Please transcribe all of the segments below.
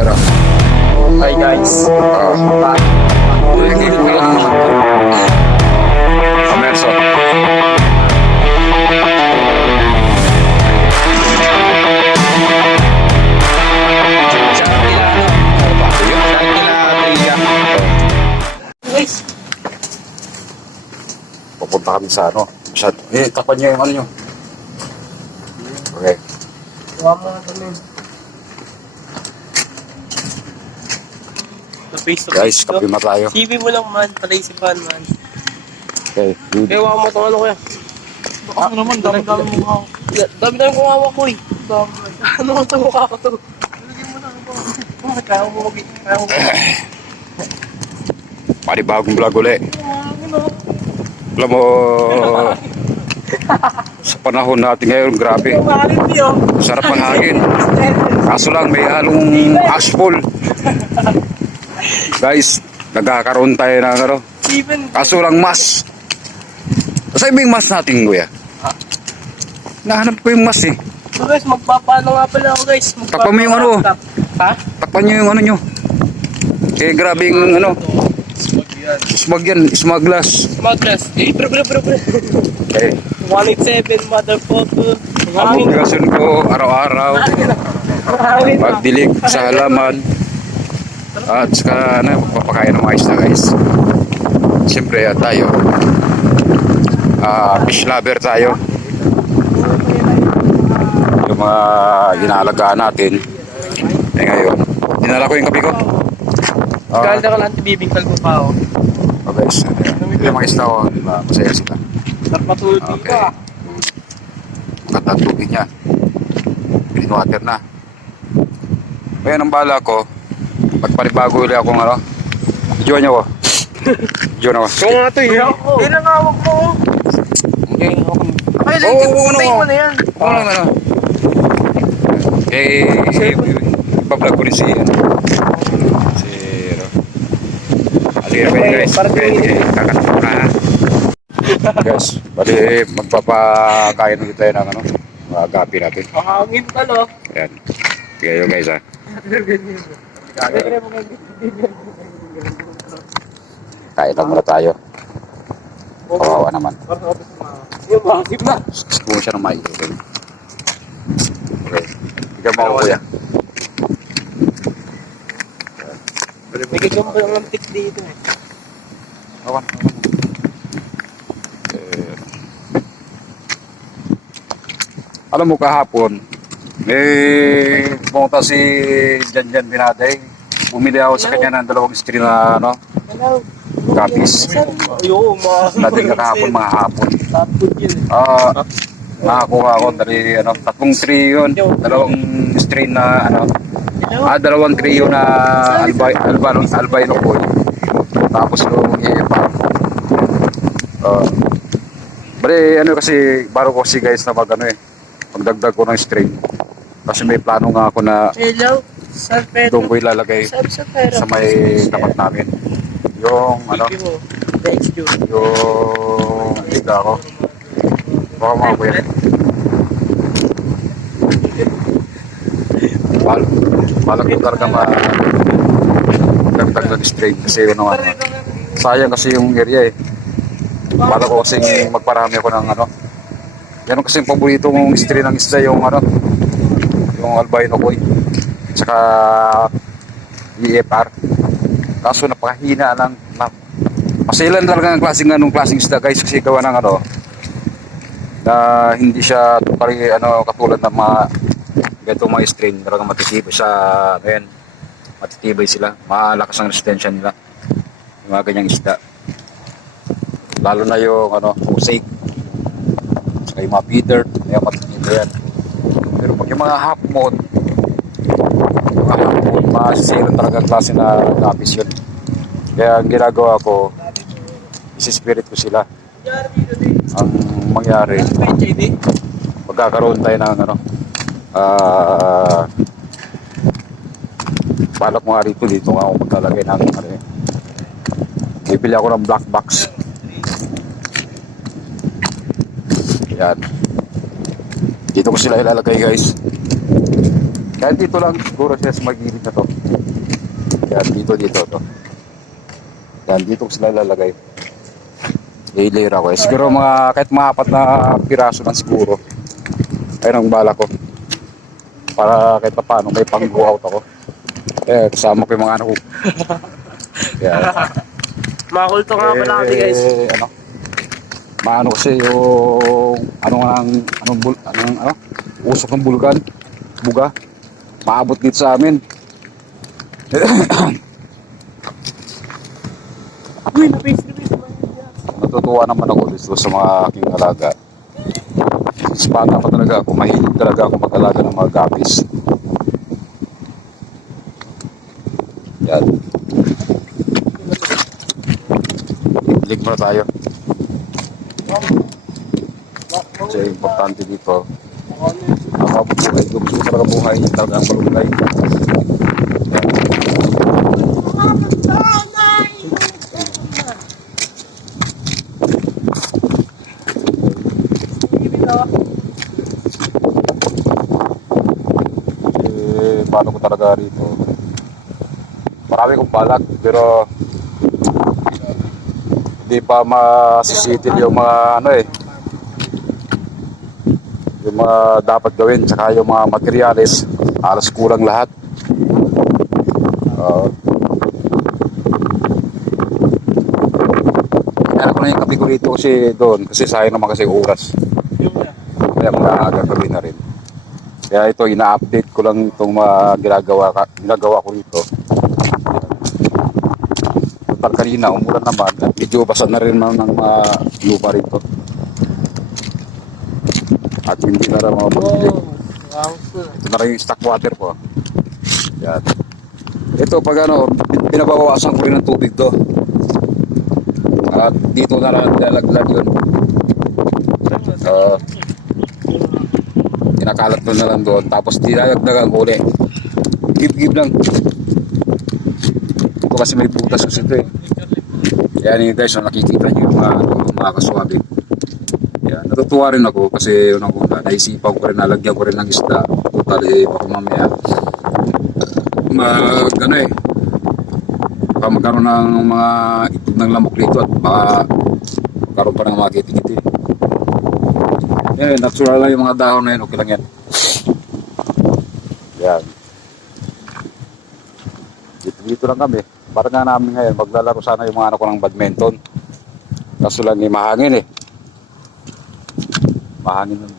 Pero, Hi guys. ah, to. Amerso. Pupunta kami sa ano. Masyad. Eh, tapan niyo yung ano nyo. Okay. Gawa mo nga kami. Facebook. Guys, kape na tayo. CV mo lang man, palaisipan man. Okay. Good. Kaya wala mo itong ano kuya. Ano naman, dami-dami mo ako. Dami-dami kong hawak ko eh. Ano ko ito mukha ko to? Lagyan mo na ako. Bakit kaya mo mag Kaya mo Panibagong vlog uli. Alam mo, sa panahon natin ngayon, grabe. Sarap ng hangin. Kaso lang, may halong asphalt. Guys, nagkakaroon tayo ng ano. Kaso lang, mas. Saan ba yung mas natin, kuya? Nahanap ko yung mas eh. So guys, magpapaano nga pala ako guys. Takpan mo yung ano. Ha? Takpan nyo yung ano nyo. Eh, grabe yung ano. Smog yan, smuglas. Smuggles. Eh, bro, bro, bro, bro. Okay. 187, motherfucker. Ang obligasyon ko, araw-araw, Hangin. magdilig sa halaman. At saka, ano, papakain ng mga isda, guys. Siyempre, ah, tayo, ah, fish lover tayo. Yung mga inaalagaan natin. Eh ngayon, dinala ko yung kape ko. Ah, Kala ka lang, bibingkal ko pa ako. oh, guys, yung mga isda ko, masaya sila. Sarap matulog Okay. ka. Tubig niya. Green water na. Kaya ang bala ko, magpanibago ulit akong ano. Diyon niyo ko. Diyon ako. Ito nga ito, yun. Hindi na hawak mo. Okay, okay. Okay, tayo oo. mo na yan. Oo lang, ano. Eh, eh, ibablog ko rin si, ano. Si, ano. Alira ba yun, guys? Okay, okay, kakanta ko na. Guys, bali, magpapakain ulit tayo ng ano, mga gapi natin. Hangin ka no. Yan. Kaya yun guys ha. Kain lang muna tayo. Kawawa naman. Gusto mo siya ng maiitin. Okay. Bigyan mo ako kuya. Bigyan mo yung antik dito eh. Awan. Eh, alam mo kahapon, eh, pumunta si Janjan Binaday. Bumili ako sa kanya ng dalawang string na ano, Hello. Copies. Yo, mga... natin kahapon mga hapon. Yun. Ah, nakakuha ako dari ano, tatlong trio yun, dalawang strain na ano, ah, dalawang trio na albay, albino, albino boy. Tapos yung iba. Uh, bali, ano kasi, baro ko si guys na mag ano eh, magdagdag ko ng strain. Kasi may plano nga ako na Hello. San Pedro. doon ko ilalagay sa Pedro? sa may tapat namin. Yung ano, yung liga ko. Baka mga kuya. Bal balak ko talaga ma dagdag ng strain kasi yun naman. Sayang kasi yung area eh. Balak ko kasi magparami ako ng ano. Yan kasi yung paborito mong strain ng isda yung ano. Yung albino boy. Tsaka EFR. Kaso napakahina lang. Na, Pasilan talaga ang klaseng anong klaseng isda guys kasi gawa ng ano na hindi siya pari ano katulad ng mga ganito mga strain. Talaga matitibay sa ano yan matitibay sila. Malakas ang resistensya nila. Yung mga ganyang isda. Lalo na yung ano mosaic saka yung mga feeder. Yung matitibay yan. Pero pag yung mga half moon mga masisilan talaga klase na lapis yun. Kaya ang ginagawa ko isispirit ko sila. Ang mangyari magkakaroon tayo ng ano ah balak mo nga rito dito nga ako maglalagay ng ano eh. bibili ako ng black box. Yan. Dito ko sila ilalagay guys Kahit dito lang siguro siya sa magigilid na to. Yan, dito, dito, to. Yan, dito ko sila lalagay. I-layer ako. Eh, siguro mga, kahit mga apat na piraso lang siguro. Ayun ang bala ko. Para kahit pa paano, may pang go out ako. Eh, kasama ko yung mga anak ko. Yan. Makulto nga pala kami guys. Eh, ano? Maano kasi yung ano nga ang anong anong ano? Usok ng bulkan, buga. Maabot dito sa amin. Natutuwa naman ako dito sa mga aking alaga. Bata pa talaga ako, mahilig talaga ako mag-alaga ng mga gapis. Yan. Lig muna tayo. Kasi importante dito, ang mga buhay, gusto ko talaga buhay, talagang malulay. Yan. eh, paano ko talaga rito. Marami kong balak, pero hindi pa masisitil yung mga ano eh, yung mga dapat gawin, tsaka yung mga materials, alas kulang lahat. Uh, kaya ko na yung kape ko rito kasi doon, kasi sayang naman kasi oras. Kaya mga gabi na rin. Kaya ito, ina-update ko lang itong mga ginagawa, ginagawa ko rito. Total kanina, umulan naman. Medyo basa na rin ng mga lupa rito. At hindi na rin mga pagdilig. Ito na rin yung stock water ko. Yan. Ito, pag ano, pinabawasan ko rin ng tubig to. At dito na lang nilalaglag yun. Ah, kinakalat mo na lang doon tapos dinayagdagan ko uli give give lang ito kasi may butas kasi ito eh yan yun guys nakikita nyo yung mga, mga kaswabe natutuwa rin ako kasi unang una naisipan ko rin nalagyan ko rin ng isda total eh baka mamaya mag ano eh baka magkaroon ng mga itlog ng lamok dito at baka magkaroon pa ng mga kiti-kiti yan, natural lang yung mga dahon na yun. Okay lang yan. Yan. Dito, dito lang kami. Parang nga namin ngayon, maglalaro sana yung mga anak ko ng badminton. Kaso lang ni mahangin eh. Mahangin nun.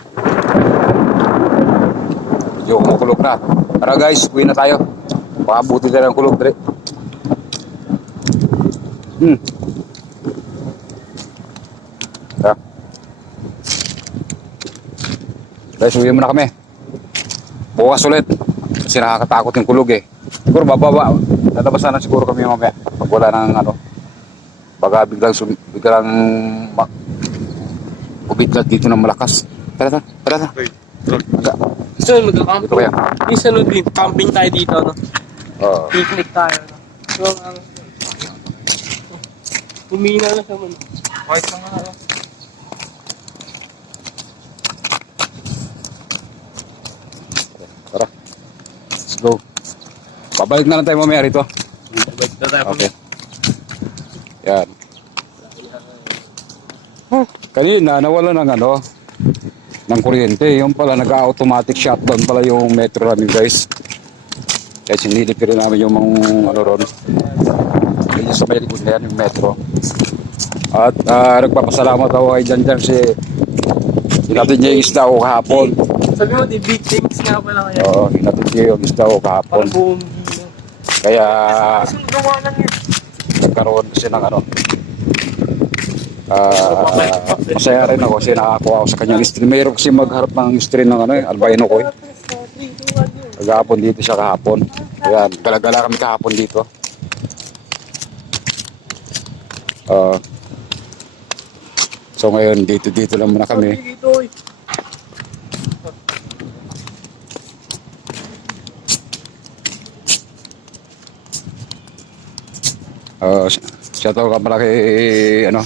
Medyo kumukulog na. Tara guys, uwi na tayo. Baka buti na ng kulog, Dre. Hmm. Tara. Guys, uwi muna kami. Bukas ulit. Kasi nakakatakot yung kulog eh. Siguro bababa. Lalabas na siguro kami mamaya. Pag wala ng ano. Baga biglang, biglang ma, ubitlat dito ng malakas. Tara, tara, tara, tara. Aga, So, magkakamp. dito kaya. Minsan nun din, camping tayo dito, no? Oo. Picnic tayo, no? So, ang... Humina na sa mundo. Kahit na nga, no? tara. Let's go. Babalik na lang tayo mamaya rito. Balik na tayo. Okay. Yan. Kanina, nawala ng ano, ng kuryente. Yung pala, nag-automatic shutdown pala yung metro namin, guys. Kaya sinilip rin namin yung mga ano ron. Yung sa may likod na yan, yung metro. At ah, nagpapasalamat ako kay Jan Jan kasi hinatid niya yung isda ko kahapon. Sabi mo, di big things nga pala kaya. Oo, hinatid niya yung isda ko kahapon. Parang buong. Kaya nagkaroon kasi ng ano ah masaya rin ako kasi nakakuha ako sa kanyang stream mayroon kasi magharap ng stream ng ano eh albino ko eh. Kagahapon dito siya kahapon. Ayan galagala kami kahapon dito. Ah. So ngayon dito dito lang muna kami. Uh, shout out ka pala kay ano,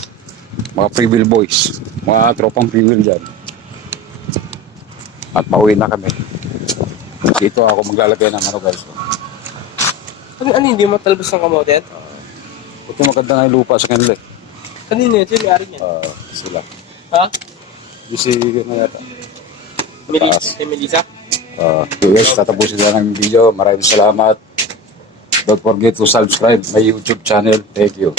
mga Freeville boys, mga tropang Freeville dyan. At pauwi na kami. Dito ako maglalagay ng ano guys. Ano, ano hindi mo talbos ng kamote yan? Ito maganda nga yung lupa sa kanila. eh. Kanino yun? Sino ari niyan? Ah, sila. Ha? Busy na yata. Melissa? Si Melissa? Uh, yes, tatapusin na ng video. Maraming salamat. Don't forget to subscribe my YouTube channel. Thank you.